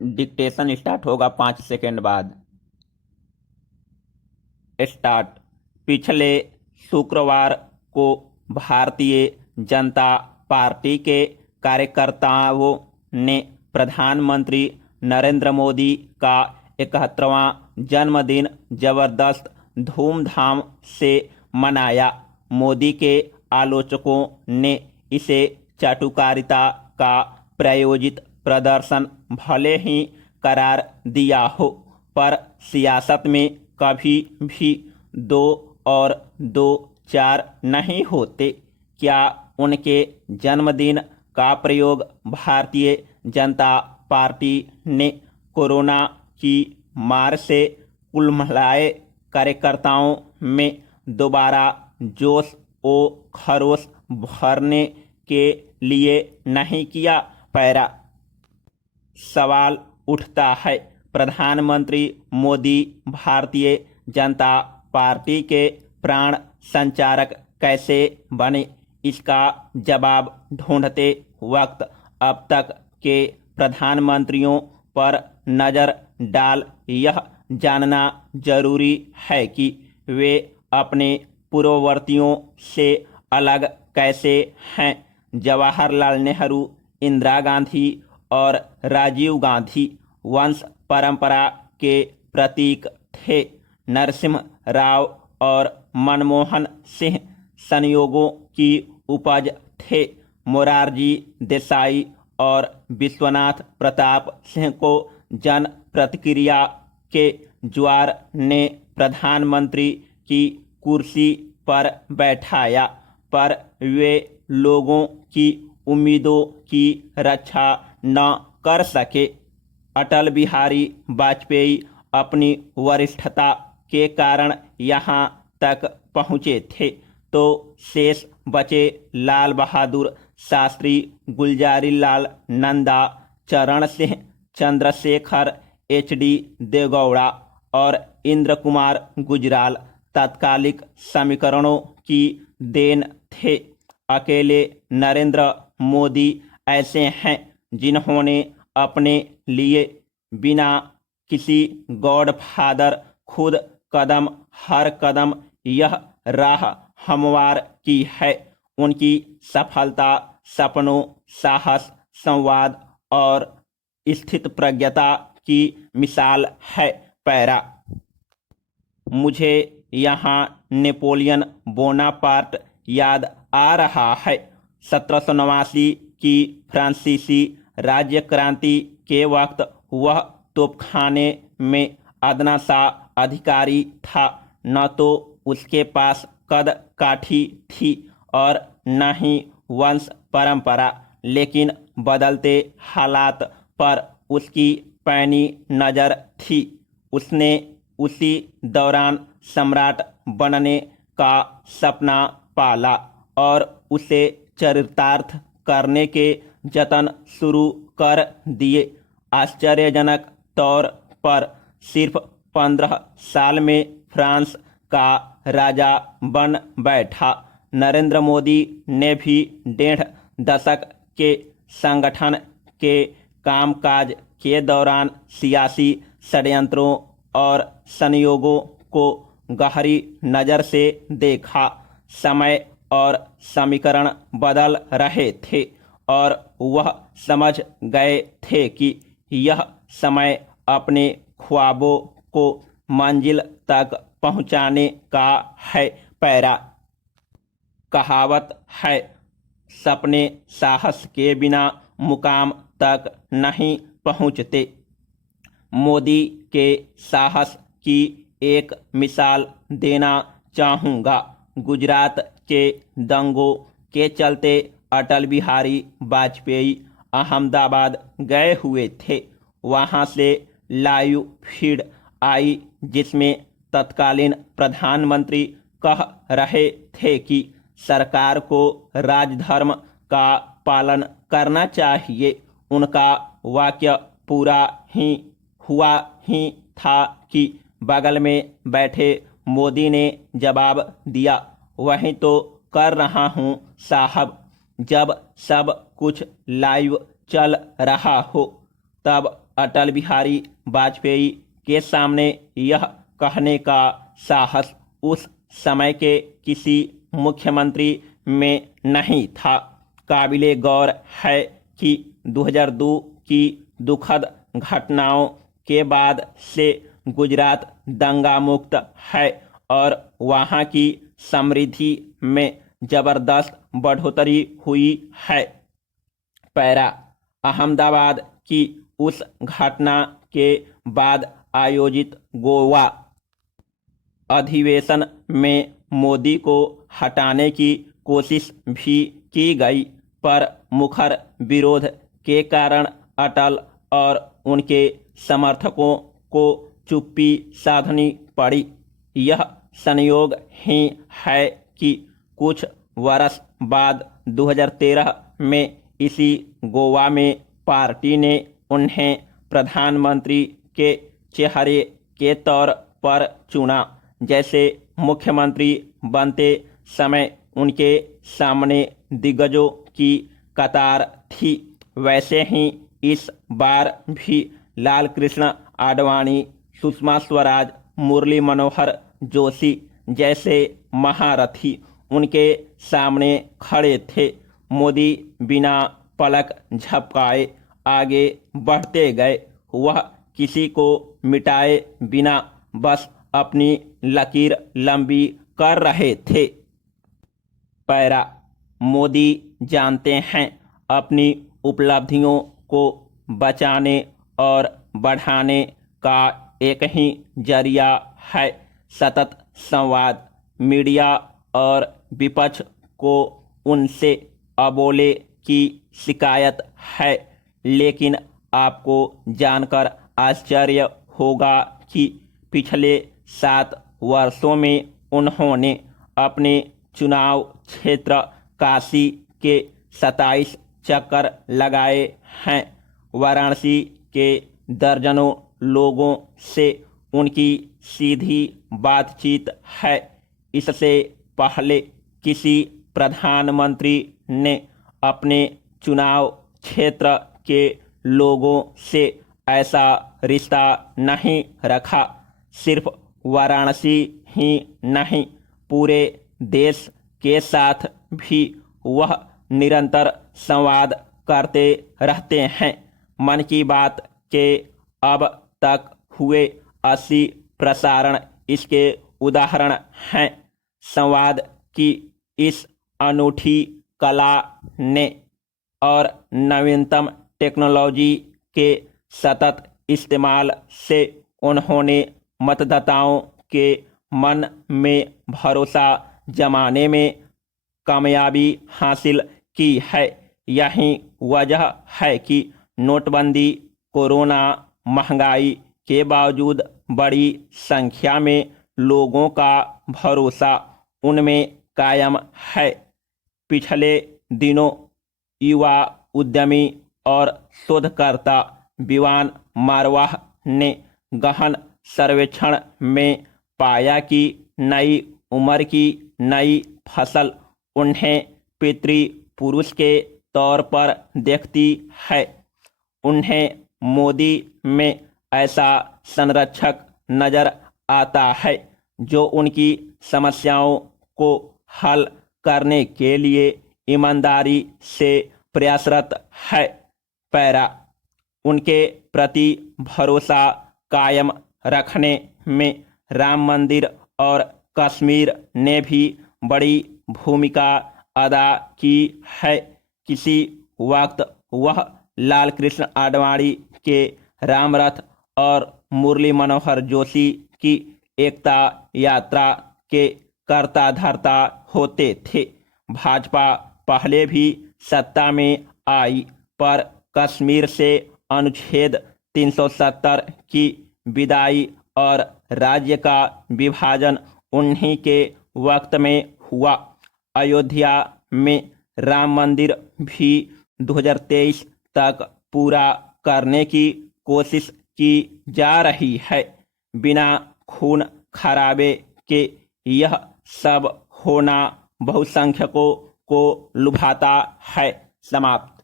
Dictation start होगा 5 second बाद। Start. पिछले शुक्रवार को भारतीय जनता पार्टी के कार्यकर्ताओं ने प्रधानमंत्री नरेंद्र मोदी का 71वां जन्मदिन जबरदस्त धूमधाम से मनाया। मोदी के आलोचकों ने इसे चाटुकारिता का प्रायोजित प्रदर्शन भले ही करार दिया हो, पर सियासत में कभी भी दो और दो चार नहीं होते। क्या उनके जन्मदिन का प्रयोग भारतीय जनता पार्टी ने कोरोना की मार से कुलमलाए कार्यकर्ताओं में दोबारा जोश ओ खरोश भरने के लिए नहीं किया? पैरा सवाल उठता है, प्रधानमंत्री मोदी भारतीय जनता पार्टी के प्राण संचारक कैसे बने? इसका जवाब ढूंढते वक्त अब तक के प्रधानमंत्रियों पर नज़र डाल यह जानना जरूरी है कि वे अपने पूर्ववर्तियों से अलग कैसे हैं। जवाहरलाल नेहरू, इंदिरा गांधी और राजीव गांधी वंश परंपरा के प्रतीक थे। नरसिम्हा राव और मनमोहन सिंह संयोगों की उपज थे। मोरारजी देसाई और विश्वनाथ प्रताप सिंह को जन प्रतिक्रिया के ज्वार ने प्रधानमंत्री की कुर्सी पर बैठाया, पर वे लोगों की उम्मीदों की रक्षा न कर सके। अटल बिहारी वाजपेयी अपनी वरिष्ठता के कारण यहाँ तक पहुँचे थे, तो शेष बचे लाल बहादुर शास्त्री, गुलजारीलाल नंदा, चरण सिंह, चंद्रशेखर, एच.डी. देवगौड़ा और इंद्र कुमार गुजराल तात्कालिक समीकरणों की देन थे। अकेले नरेंद्र मोदी ऐसे हैं जिन्होंने अपने लिए बिना किसी गॉड फादर खुद कदम हर कदम यह राह हमवार की है। उनकी सफलता सपनों, साहस, संवाद और स्थित प्रज्ञता की मिसाल है। पैरा मुझे यहाँ नेपोलियन बोनापार्ट याद आ रहा है। 1789 की फ्रांसीसी राज्य क्रांति के वक्त वह तोपखाने में अदना सा अधिकारी था। न तो उसके पास कद काठी थी और न ही वंश परंपरा, लेकिन बदलते हालात पर उसकी पैनी नज़र थी। उसने उसी दौरान सम्राट बनने का सपना पाला और उसे चरितार्थ करने के जतन शुरू कर दिए। आश्चर्यजनक तौर पर सिर्फ 15 साल में फ्रांस का राजा बन बैठा। नरेंद्र मोदी ने भी 1.5 दशक के संगठन के कामकाज के दौरान सियासी षड्यंत्रों और संयोगों को गहरी नज़र से देखा। समय और समीकरण बदल रहे थे और वह समझ गए थे कि यह समय अपने ख्वाबों को मंजिल तक पहुंचाने का है। पैरा कहावत है, सपने साहस के बिना मुकाम तक नहीं पहुंचते। मोदी के साहस की एक मिसाल देना चाहूँगा। गुजरात के दंगों के चलते अटल बिहारी वाजपेयी अहमदाबाद गए हुए थे। वहाँ से लाइव फीड आई जिसमें तत्कालीन प्रधानमंत्री कह रहे थे कि सरकार को राजधर्म का पालन करना चाहिए। उनका वाक्य पूरा ही हुआ ही था कि बगल में बैठे मोदी ने जवाब दिया, वही तो कर रहा हूँ साहब। जब सब कुछ लाइव चल रहा हो तब अटल बिहारी वाजपेयी के सामने यह कहने का साहस उस समय के किसी मुख्यमंत्री में नहीं था। काबिले गौर है कि 2002 की दुखद घटनाओं के बाद से गुजरात दंगा मुक्त है और वहाँ की समृद्धि में जबरदस्त बढ़ोतरी हुई है। पैरा अहमदाबाद की उस घटना के बाद आयोजित गोवा अधिवेशन में मोदी को हटाने की कोशिश भी की गई, पर मुखर विरोध के कारण अटल और उनके समर्थकों को चुप्पी साधनी पड़ी। यह संयोग ही है कि कुछ वर्ष बाद 2013 में इसी गोवा में पार्टी ने उन्हें प्रधानमंत्री के चेहरे के तौर पर चुना। जैसे मुख्यमंत्री बनते समय उनके सामने दिग्गजों की कतार थी, वैसे ही इस बार भी लालकृष्ण आडवाणी, सुषमा स्वराज, मुरली मनोहर जोशी जैसे महारथी उनके सामने खड़े थे। मोदी बिना पलक झपकाए आगे बढ़ते गए। वह किसी को मिटाए बिना बस अपनी लकीर लंबी कर रहे थे। पैरा मोदी जानते हैं अपनी उपलब्धियों को बचाने और बढ़ाने का एक ही जरिया है सतत संवाद। मीडिया और विपक्ष को उनसे अबोले की शिकायत है, लेकिन आपको जानकर आश्चर्य होगा कि पिछले 7 वर्षों में उन्होंने अपने चुनाव क्षेत्र काशी के 27 चक्कर लगाए हैं। वाराणसी के दर्जनों लोगों से उनकी सीधी बातचीत है। इससे पहले किसी प्रधानमंत्री ने अपने चुनाव क्षेत्र के लोगों से ऐसा रिश्ता नहीं रखा। सिर्फ वाराणसी ही नहीं, पूरे देश के साथ भी वह निरंतर संवाद करते रहते हैं। मन की बात के अब तक हुए 80 प्रसारण इसके उदाहरण हैं। संवाद की इस अनूठी कला ने और नवीनतम टेक्नोलॉजी के सतत इस्तेमाल से उन्होंने मतदाताओं के मन में भरोसा जमाने में कामयाबी हासिल की है। यही वजह है कि नोटबंदी, कोरोना, महंगाई के बावजूद बड़ी संख्या में लोगों का भरोसा उनमें कायम है। पिछले दिनों युवा उद्यमी और शोधकर्ता विवान मारवाह ने गहन सर्वेक्षण में पाया कि नई उम्र की नई फसल उन्हें पितृपुरुष के तौर पर देखती है। उन्हें मोदी में ऐसा संरक्षक नजर आता है जो उनकी समस्याओं को हल करने के लिए ईमानदारी से प्रयासरत है। पैरा उनके प्रति भरोसा कायम रखने में राम मंदिर और कश्मीर ने भी बड़ी भूमिका अदा की है। किसी वक्त वह लालकृष्ण आडवाणी के रामरथ और मुरली मनोहर जोशी की एकता यात्रा के कर्ता धर्ता होते थे। भाजपा पहले भी सत्ता में आई, पर कश्मीर से अनुच्छेद 370 की विदाई और राज्य का विभाजन उन्हीं के वक्त में हुआ। अयोध्या में राम मंदिर भी 2023 तक पूरा करने की कोशिश की जा रही है। बिना खून खराबे के यह सब होना बहुसंख्यकों को लुभाता है। समाप्त।